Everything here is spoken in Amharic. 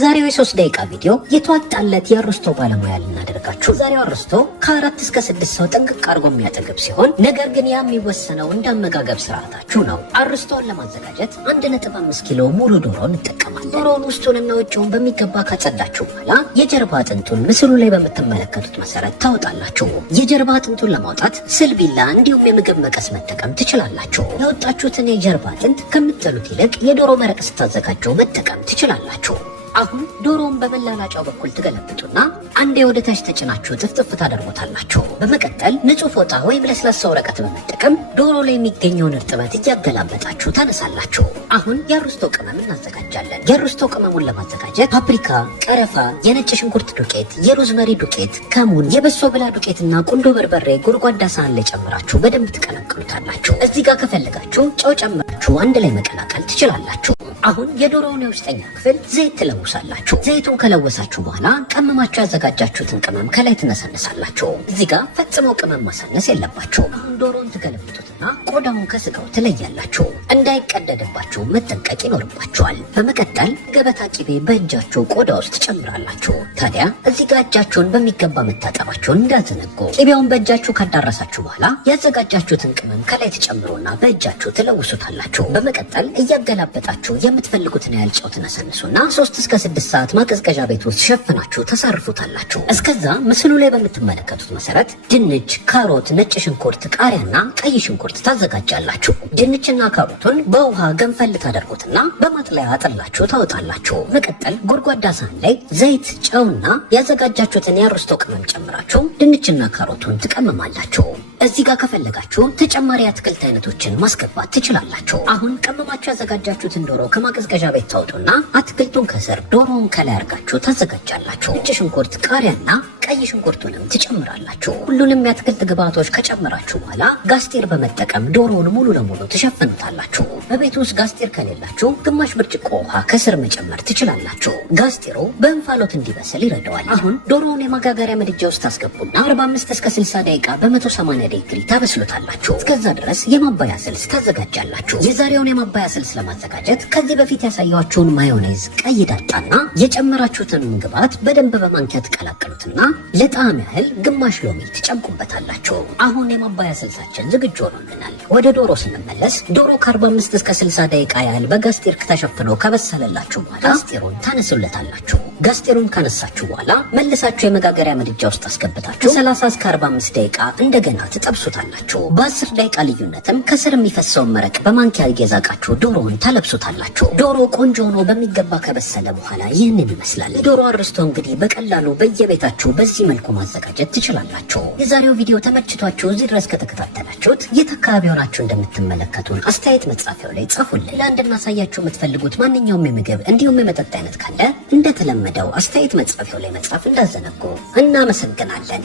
ዛሬው የ3 ደቂቃ ቪዲዮ የተዋጣለት የአርስቶ ባለሙያ ልናደርጋችሁ። ዛሬው አርስቶ ከ4 እስከ 6 ሰው ጥንቅቅ አድርጎ የሚያጠግብ ሲሆን ነገር ግን ያ የሚወሰነው እንዳመጋገብ ስርዓታችሁ ነው። አርስቶን ለማዘጋጀት 1.5 ኪሎ ሙሉ ዶሮ እንጠቀማለን። ዶሮውን ውስጡንና ውጭውን በሚገባ ካጸዳችሁ በኋላ የጀርባ አጥንቱን ምስሉ ላይ በምትመለከቱት መሰረት ታወጣላችሁ። የጀርባ አጥንቱን ለማውጣት ስልቢላ እንዲሁም የምግብ መቀስ መጠቀም ትችላላችሁ። ያወጣችሁትን የጀርባ አጥንት ከምትጥሉት ይልቅ የዶሮ መረቅ ስታዘጋጁ መጠቀም ትችላላችሁ። አሁን ዶሮውን በመላላጫው በኩል ትገለብጡና አንዴ ወደ ታች ተጭናችሁ ጥፍጥፍ ታደርጉታላችሁ። በመቀጠል ንጹህ ፎጣ ወይም ለስላሳ ወረቀት በመጠቀም ዶሮ ላይ የሚገኘውን እርጥበት እያገላበጣችሁ ታነሳላችሁ። አሁን የአርስቶ ቅመም እናዘጋጃለን። የአርስቶ ቅመሙን ለማዘጋጀት ፓፕሪካ፣ ቀረፋ፣ የነጭ ሽንኩርት ዱቄት፣ የሮዝመሪ ዱቄት፣ ከሙን፣ የበሶ ብላ ዱቄትና ቁንዶ በርበሬ ጎድጓዳ ሳህን ላይ ጨምራችሁ በደንብ ትቀላቅሉታላችሁ። እዚህ ጋር ከፈለጋችሁ ጨው ጨምራችሁ አንድ ላይ መቀላቀል ትችላላችሁ። አሁን የዶሮውን የውስጠኛ ክፍል ዘይት ትለውሳላችሁ። ዘይቱን ከለወሳችሁ በኋላ ቀመማችሁ ያዘጋጃችሁትን ቅመም ከላይ ትነሰንሳላችሁ። እዚህ ጋር ፈጽሞ ቅመም ማሳነስ የለባችሁ። አሁን ዶሮውን ትገለብጡትና ቆዳውን ከስጋው ትለያላችሁ። እንዳይቀደድባችሁ መጠንቀቅ ይኖርባችኋል። በመቀጠል ገበታ ቂቤ በእጃችሁ ቆዳ ውስጥ ጨምራላችሁ። ታዲያ እዚህ ጋር እጃችሁን በሚገባ መታጠባችሁን እንዳዘነጉ። ቂቤውን በእጃችሁ ካዳረሳችሁ በኋላ ያዘጋጃችሁትን ቅመም ከላይ ትጨምሩና በእጃችሁ ትለውሱታላችሁ። በመቀጠል እያገላበጣችሁ የምትፈልጉትን ያህል ጨው ትነሰንሱና 3 እስከ 6 ሰዓት ማቀዝቀዣ ቤት ውስጥ ሸፍናችሁ ታሳርፉታላችሁ። እስከዛ ምስሉ ላይ በምትመለከቱት መሰረት ድንች፣ ካሮት፣ ነጭ ሽንኩርት፣ ቃሪያና ቀይ ሽንኩርት ታዘጋጃላችሁ። ድንችና ካሮቱን በውሃ ገንፈል ታደርጉትና በማጥለያ አጥላችሁ ታወጣላችሁ። መቀጠል ጎድጓዳ ሳህን ላይ ዘይት፣ ጨውና ያዘጋጃችሁትን የአርስቶ ቅመም ጨምራችሁ ድንችና ካሮቱን ትቀመማላችሁ። እዚህ ጋር ከፈለጋችሁ ተጨማሪ አትክልት አይነቶችን ማስገባት ትችላላችሁ። አሁን ቀመማችሁ ያዘጋጃችሁትን ዶሮ ከማቀዝቀዣ ቤት ታወጡና አትክልቱን ከስር ዶሮውን ከላይ አርጋችሁ ታዘጋጃላችሁ። ነጭ ሽንኩርት፣ ቃሪያና ቀይ ሽንኩርቱንም ትጨምራላችሁ። ሁሉንም የአትክልት ግብአቶች ከጨመራችሁ በኋላ ጋስቴር በመጠቀም ዶሮውን ሙሉ ለሙሉ ትሸፍኑታላችሁ። በቤት ውስጥ ጋስቴር ከሌላችሁ ግማሽ ብርጭቆ ውሃ ከስር መጨመር ትችላላችሁ። ጋስቴሩ በእንፋሎት እንዲበስል ይረዳዋል። አሁን ዶሮውን የማጋገሪያ ምድጃ ውስጥ ታስገቡና 45 እስከ 60 ደቂቃ በ180 ዲግሪ ታበስሉታላችሁ። እስከዛ ድረስ የማባያ ስልስ ታዘጋጃላችሁ። የዛሬውን የማባያ ስልስ ለማዘጋጀት ከዚህ በፊት ያሳያችሁን ማዮኔዝ፣ ቀይ ዳጣና የጨመራችሁትን ግብአት በደንብ በማንኪያ ትቀላቀሉትና ለጣዕም ያህል ግማሽ ሎሚ ትጨምቁበታላችሁ። አሁን የማባያ ስልሳችን ዝግጁ ሆኖልናል። ወደ ዶሮ ስንመለስ ዶሮ ከ45 እስከ 60 ደቂቃ ያህል በጋስቴር ተሸፍኖ ከበሰለላችሁ በኋላ ጋስቴሩን ታነሱለታላችሁ። ጋስቴሩን ካነሳችሁ በኋላ መልሳችሁ የመጋገሪያ ምድጃ ውስጥ አስገብታችሁ 30 እስከ 45 ደቂቃ እንደገና ትጠብሱታላችሁ። በ10 ደቂቃ ልዩነትም ከስር የሚፈሰውን መረቅ በማንኪያ እየዛቃችሁ ዶሮውን ታለብሱታላችሁ። ዶሮ ቆንጆ ሆኖ በሚገባ ከበሰለ በኋላ ይህንን ይመስላል። ዶሮ አርስቶ እንግዲህ በቀላሉ በየቤታችሁ በዚህ መልኩ ማዘጋጀት ትችላላችሁ። የዛሬው ቪዲዮ ተመችቷችሁ እዚህ ድረስ ከተከታተላችሁት የት አካባቢ ሆናችሁ እንደምትመለከቱን አስተያየት መጻፊያው ላይ ጻፉልን። ለእንድናሳያችሁ የምትፈልጉት ማንኛውም የምግብ እንዲሁም የመጠጥ አይነት ካለ እንደተለመደው አስተያየት መጻፊያው ላይ መጻፍ እንዳዘነጉ። እናመሰግናለን።